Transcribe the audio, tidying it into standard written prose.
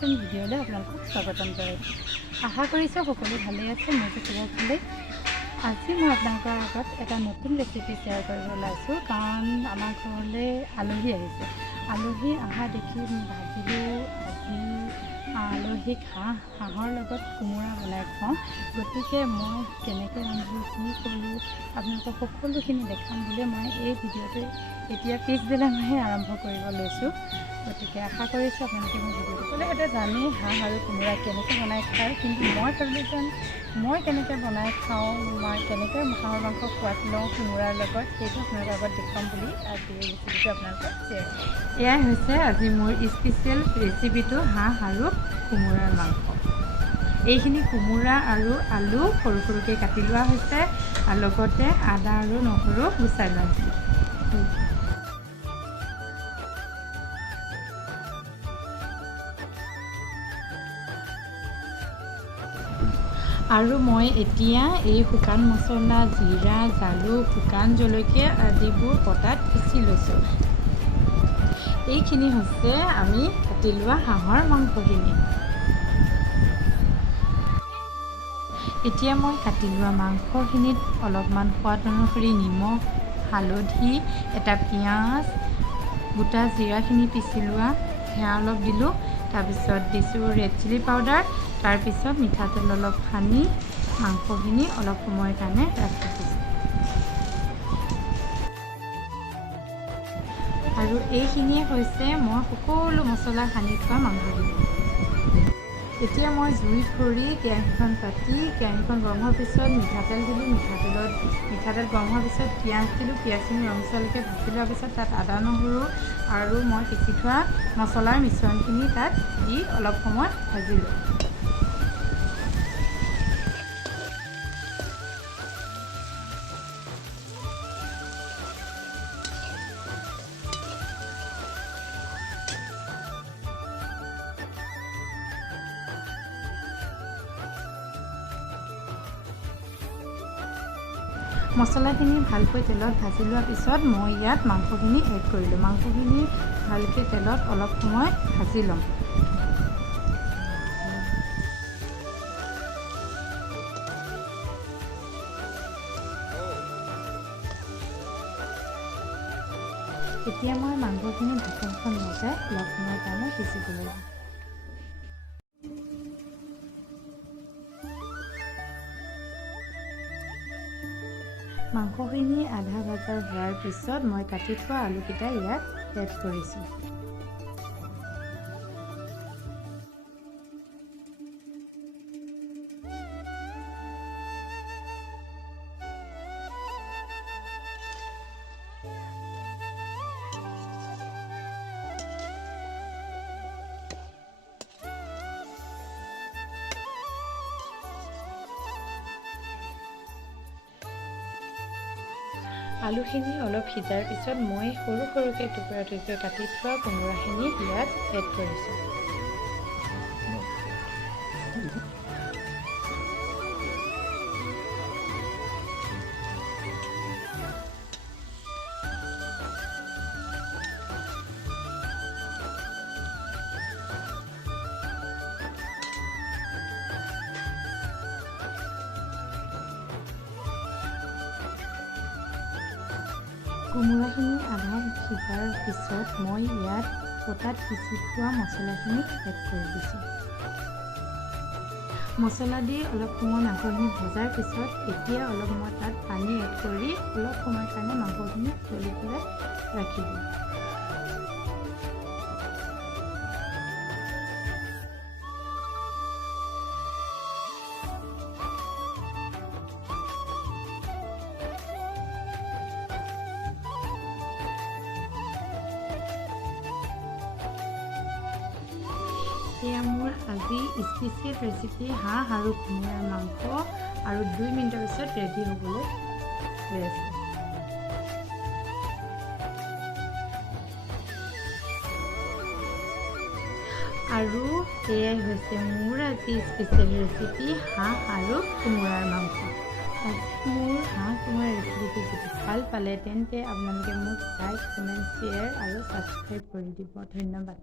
নতুন ভিডিঅ'লৈ আপোনালোকক স্বাগতম জনাইছোঁ। আশা কৰিছোঁ সকলো ভালেই আছে, মইতো খবৰ ভালেই। আজি মই আপোনালোকৰ আগত এটা নতুন ৰেচিপি শ্বেয়াৰ কৰিব ওলাইছোঁ, কাৰণ আমাৰ ঘৰলৈ আলহী আহিছে। আলহী অহা দেখি ভাবিলোঁ আজি আলহীক হাঁহৰ লগত কোমোৰা বনাই খুৱাওঁ। গতিকে মই কেনেকৈ ৰান্ধোঁ, কি কৰোঁ, আপোনালোকক সকলোখিনি দেখাম বুলি মই এই ভিডিঅ'টো এতিয়া পিছবেলা মইহে আৰম্ভ কৰিব লৈছোঁ। গতিকে আশা কৰিছোঁ আপোনালোকে মোৰ ভিডিঅ'টো ক'লে এটা জানেই হাঁহ আৰু কোমোৰা কেনেকৈ বনাই খায়, কিন্তু মই ভাবিলোঁ যেন মই কেনেকৈ বনাই খাওঁ, মই কেনেকৈ হাঁহৰ মাংস সোৱাদ লওঁ কোমোৰাৰ লগত, সেইটো আপোনালোকৰ আগত দেখুৱাম বুলি আজি এই ৰেচিপিটো আপোনালোকক শ্বেয়াৰ কৰিম। এয়াই হৈছে আজি মোৰ স্পেচিয়েল ৰেচিপিটো, হাঁহ আৰু কোমোৰাৰ মাংস। এইখিনি কোমোৰা আৰু আলু সৰু সৰুকৈ কাটি লোৱা হৈছে, আৰু লগতে আদা আৰু নহৰু গুচাই লোৱা হৈছে। আৰু মই এতিয়া এই শুকান মছলা, জিৰা, জালুক, শুকান জলকীয়া আদিবোৰ পটাত পিচি লৈছোঁ। এইখিনি হৈছে আমি কাটি লোৱা হাঁহৰ মাংসখিনি। এতিয়া মই কাটি লোৱা মাংসখিনিত অলপমান সোৱাদ অনুসৰি নিমখ, হালধি, এটা পিঁয়াজ, গোটা জিৰাখিনি পিচি লোৱা সেয়া অলপ দিলোঁ। তাৰপিছত দিছোঁ ৰেড চিলি পাউডাৰ, তাৰপিছত মিঠাতেল অলপ সানি মাংসখিনি অলপ সময়ৰ কাৰণে ৰাখি দিছোঁ। আৰু এইখিনিয়ে হৈছে মই সকলো মছলা সানি থোৱা মাংসখিনি। এতিয়া মই জুই ধৰি কেৰাহীখন পাতি, কেৰাহীখন গৰম হোৱাৰ পিছত মিঠাতেল দিলোঁ। মিঠাতেল গৰম হোৱাৰ পিছত পিঁয়াজ দিলোঁ। পিঁয়াজখিনি ৰঙচুৱালৈকে ভাজি লোৱাৰ পিছত তাত আদা নহৰু আৰু মই পিচি থোৱা মছলাৰ মিশ্ৰণখিনি তাত দি অলপ সময় ভাজিলোঁ। মছলাখিনি ভালকৈ তেলত ভাজি লোৱাৰ পিছত মই ইয়াত মাংসখিনি এড কৰিলোঁ। মাংসখিনি ভালকৈ তেলত অলপ সময় ভাজি ল'ম। এতিয়া মই মাংসখিনি ঢাকনখন লগাই অলপ সময়ৰ কাৰণে সিজিবলৈ দিম। মাংসখিনি আধা ভাজা হোৱাৰ পিছত মই কাটি থোৱা আলুকেইটা ইয়াত এড কৰিছোঁ। আলুখিনি অলপ সিজাৰ পিছত মই সৰু সৰুকৈ টুকুৰা টুকুৰকৈ কাটি থোৱা কোমোৰাখিনি ইয়াত এড কৰিছোঁ। কোমোৰাখিনি আধা সিজাৰ পিছত মই ইয়াত পটাত পিচি থোৱা মছলাখিনি এড কৰি দিছোঁ। মছলা দি অলপ সময় মাংসখিনি ভজাৰ পিছত এতিয়া অলপ মই তাত পানী এড কৰি অলপ সময়ৰ কাৰণে মাংসখিনি উতলি পেলাই ৰাখি দিওঁ। এয়া মোৰ আজি স্পেচিয়েল ৰেচিপি হাঁহ আৰু কোমোৰাৰ মাংস, আৰু 2 মিনিটৰ পিছত ৰেডি হ'বলৈ গৈ আছে। আৰু এয়াই হৈছে মোৰ আজি স্পেচিয়েল ৰেচিপি হাঁহ আৰু কোমোৰাৰ মাংস। আজি মোৰ হাঁহ কোমোৰাৰ ৰেচিপিটো যদি ভাল পালে তেন্তে আপোনালোকে মোক লাইক, কমেণ্ট, শ্বেয়াৰ আৰু ছাবস্ক্ৰাইব কৰি দিব। ধন্যবাদ।